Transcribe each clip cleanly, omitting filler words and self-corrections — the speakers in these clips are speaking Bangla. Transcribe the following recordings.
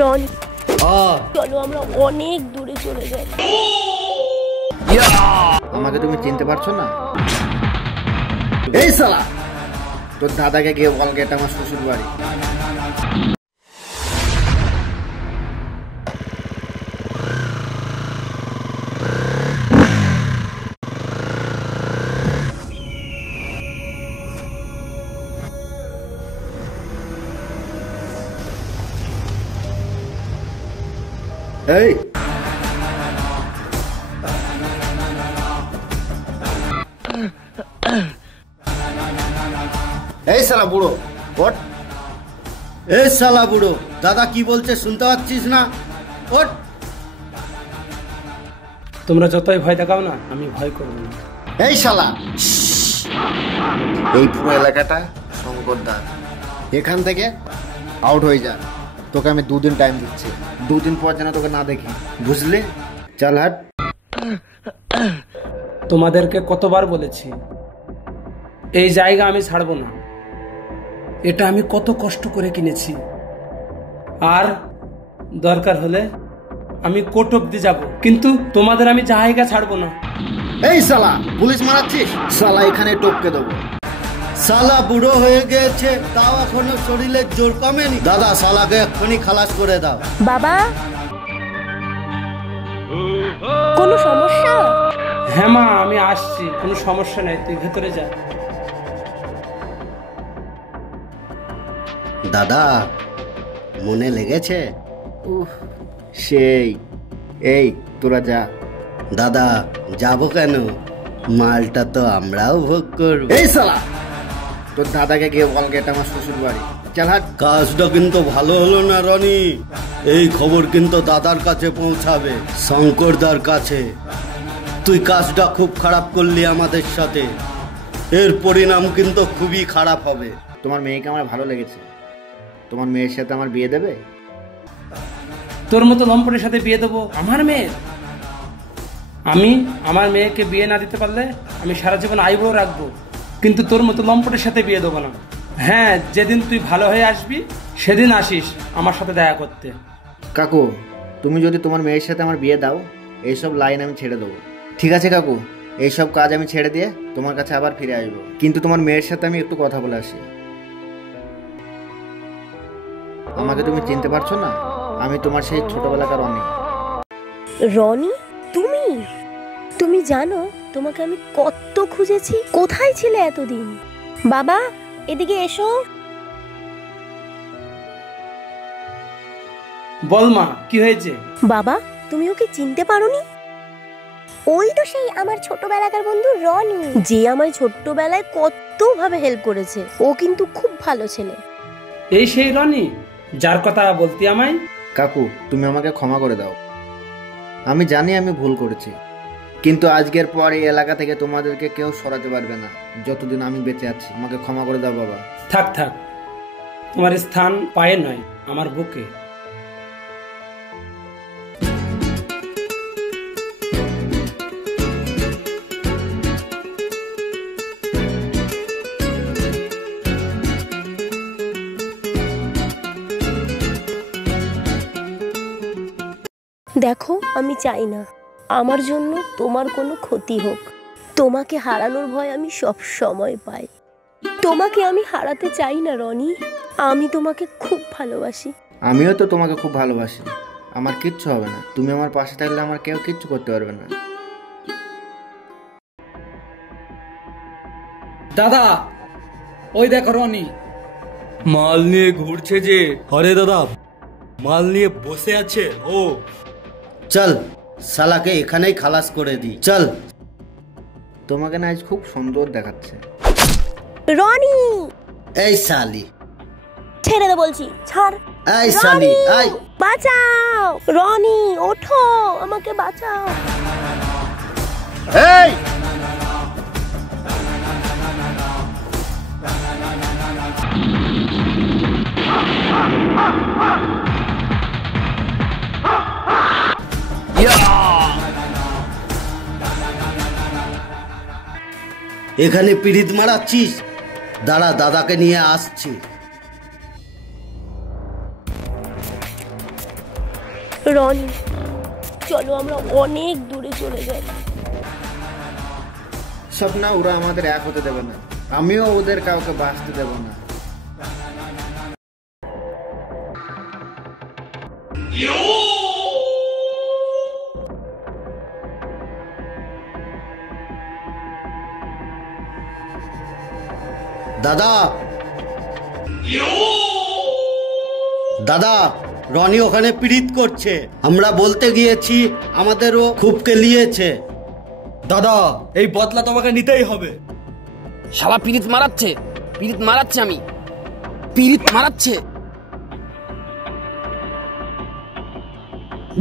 রন, চলো আমরা অনেক দূরে চলে যাই। আমাকে তুমি চিনতে পারছো না? এই শালা, তোর দাদাকে গিয়ে বল এটা আমার শ্বশুর বাড়ি। এই এই শালা বুড়ো, ওঠ। এই শালা বুড়ো, দাদা কি বলছে শুনতে পাচ্ছিস না? ওঠ। তোমরা যতই ভয় দেখাও না, আমি ভয় করব না। এই শালা, এই পুরো এলাকাটা শঙ্করদার, এখান থেকে আউট হয়ে যা। তোকে আমি 2 দিন টাইম দিচ্ছি, 2 দিন পর যেন তোকে না দেখি, বুঝলি? চল হাট। তোমাদেরকে কতবার বলেছি এই জায়গা আমি ছাড়বো না। এটা আমি কত কষ্ট করে কিনেছি, আর দরকার হলে আমি কোর্ট অব্দি যাব, কিন্তু তোমাদের আমি জায়গা ছাড়বো না। এই শালা, পুলিশ মারাচ্ছিস? শালা এখানে টপকে দেবো। শালা বুড়ো হয়ে গেছে, তাও এখনো শরীরের জোর কমেনি। দাদা, শালাকে এক্ষুনি খালাস করে দাও। বাবা, কোনো সমস্যা? হ্যাঁ মা, আমি আসছি, কোনো সমস্যা নেই, তুই ভেতরে যা। দাদা, মনে লেগেছে? সেই, এই তোরা যা। দাদা, যাবো কেন? মালটা তো আমরাও ভোগ করব। এই শালা, তোর দাদাকে গিয়ে বল এটা আমার শ্বশুর বাড়ি। চল হাট। কাজটা কিন্তু ভালো হলো না রনি, এই খবর কিন্তু দাদার কাছে পৌঁছাবে, শঙ্করদার কাছে। তুই কাজটা খুব খারাপ করলি আমাদের সাথে, এর পরিণাম কিন্তু খুবই খারাপ হবে। তোমার মেয়েকে আমার ভালো লেগেছে, তোমার মেয়ের সাথে আমার বিয়ে দেবে? তোর মতো লম্পটের সাথে বিয়ে দেবো আমার মেয়ের? আমি আমার মেয়েকে বিয়ে না দিতে পারলে আমি সারা জীবন আইবুড়ো রাখবো, কিন্তু তোর মতো লম্পটের সাথে বিয়ে দেবো না। হ্যাঁ, যেদিন তুই ভালো হয়ে আসবি সেদিন আসিস আমার সাথে দেখা করতে। কাকু, তুমি যদি তোমার মেয়ের সাথে আমার বিয়ে দাও, এইসব লাইন আমি ছেড়ে দেবো। ঠিক আছে কাকু, এইসব কাজ আমি ছেড়ে দিয়ে তোমার কাছে আবার ফিরে আসবো, কিন্তু তোমার মেয়ের সাথে আমি একটু কথা বলে আসি। আমাকে তুমি চিনতে পারছো না? আমি তোমার সেই ছোটবেলাকার রনি। রনি, তুমি তুমি জানো তোমাকে আমি কত খুঁজেছি, কোথায় ছিলে এতদিন? বাবা, এদিকে এসো। বল মা, কি হয়েছে? বাবা, তুমি ওকে চিনতে পারোনি? ওই তো সেই আমার ছোটবেলাকার বন্ধু রনি, যে আমায় ছোট্টবেলায় কত ভাবে হেল্প করেছে। ও কিন্তু খুব ভালো ছেলে। এই সেই রনি যার কথা বলতি আমায়? কাকু, তুমি আমাকে ক্ষমা করে দাও। আমি জানি আমি ভুল করেছি, কিন্তু আজকের পর এই এলাকা থেকে তোমাদেরকে কেউ সরাতে পারবে না যতদিন আমি বেঁচে আছি। আমাকে ক্ষমা করে দাও বাবা। থাক থাক, তোমার স্থান পায়ে নয়, আমার বুকে। দেখো, আমি চাই না আমার জন্য তোমার কোনো ক্ষতি হোক। তোমাকে হারানোর ভয় আমি সব সময় পাই। তোমাকে আমি হারাতে চাই না রনি, আমি তোমাকে খুব ভালোবাসি। আমিও তো তোমাকে খুব ভালোবাসি, আমার কিচ্ছু হবে না। তুমি আমার পাশে থাকলে আমার কেউ কিচ্ছু করতে পারবে না। দাদা, ওই দেখো রনি মাল নিয়ে ঘুরছে যে। আরে দাদা, মাল নিয়ে বসে আছে ও। চল, শালাকে এখানেই খালাস করে দি। চল। তোমাকে না আজ খুব সুন্দর দেখাচ্ছে। রনি, এই শালি, ছেড়ে দে বলছি, ছাড়। এই শালি, এই বাঁচাও রনি, ওঠো, আমাকে বাঁচাও। এই এখানে পিড়িত মারাচ্ছিস? দাঁড়া, দাদাকে নিয়ে আসছি। রনি, চলো আমরা অনেক দূরে চলে যাই। স্বপ্না, ওরা আমাদের এক হতে দেবে না, আমিও ওদের কাউকে বাঁচতে দেব না। দাদা, দাদা, রনি ওখানে পীড়িত করছে। আমরা বলতে গিয়েছি, আমাদেরও খুব কেলিয়েছে। দাদা, এই বদলা তোমাকে নিতেই হবে। শালা পিরিত মারাচ্ছে, পিরিত মারাচ্ছে, আমি পিরিত মারাচ্ছে।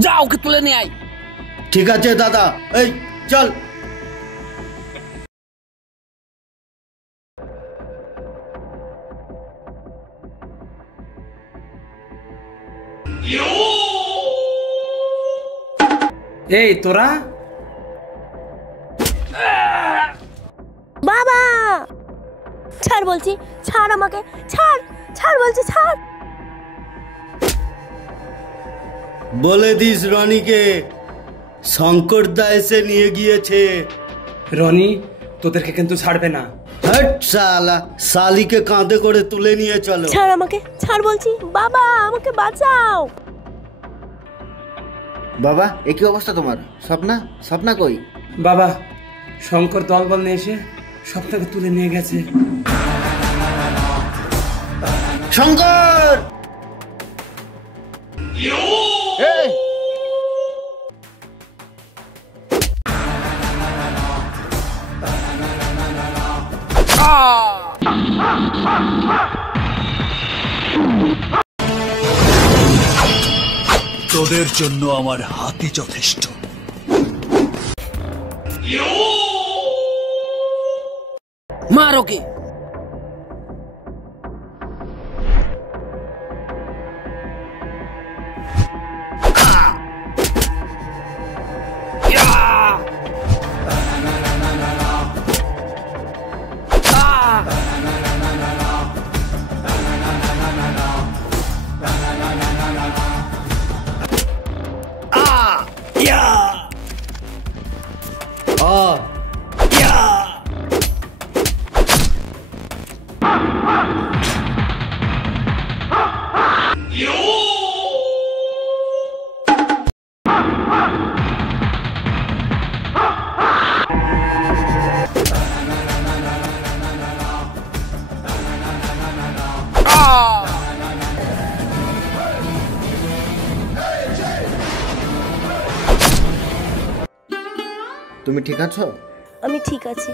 যা ওকে তুলে নিয়ে আয়। ঠিক আছে দাদা, এই চল। এই তোরা, বাবা ছাড় বলছি, ছাড় আমাকে, ছাড় ছাড় বলছি, ছাড়। বলে দিস রনিকে, শঙ্করদা এসে নিয়ে গিয়েছে। রনি তোদেরকে কিন্তু ছাড়বে না। হট শালা, শালিকে কাঁধে করে তুলে নিয়ে চলো। ছাড় আমাকে, ছাড় বলছি, বাবা আমাকে বাঁচাও। বাবা, এ কি অবস্থা তোমার? স্বপ্না, স্বপ্না কই? বাবা, শঙ্কর দলবল নিয়ে এসে সবটাকে তুলে নিয়ে গেছে। শঙ্কর! তোদের জন্য আমার হাতি যথেষ্ট। মার ওকে। তুমি ঠিক আছো? আমি ঠিক আছি।